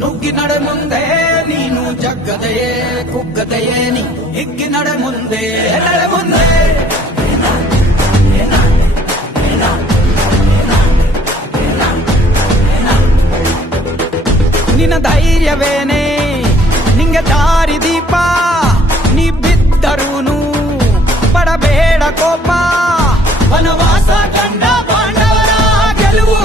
ನುಗ್ಗಿ ನಡೆ ಮುಂದೆ ನೀನು ಜಗ್ಗದೆಯೇ ಕುಗ್ಗದೆಯೇ ನೀ ಹಿಗ್ಗಿ ನಡೆ ಮುಂದೆ ನಡೆ ಮುಂದೆ ನಿನ್ನ ಧೈರ್ಯವೇನೆ ನಿಂಗೆ ದಾರಿ ದೀಪ ನೀ ಬಿದ್ದರೂನು ಪಡಬೇಡ ಕೋಪ ವನವಾಸ ಕಂಡ ಪಾಂಡವರ ಗೆಲುವು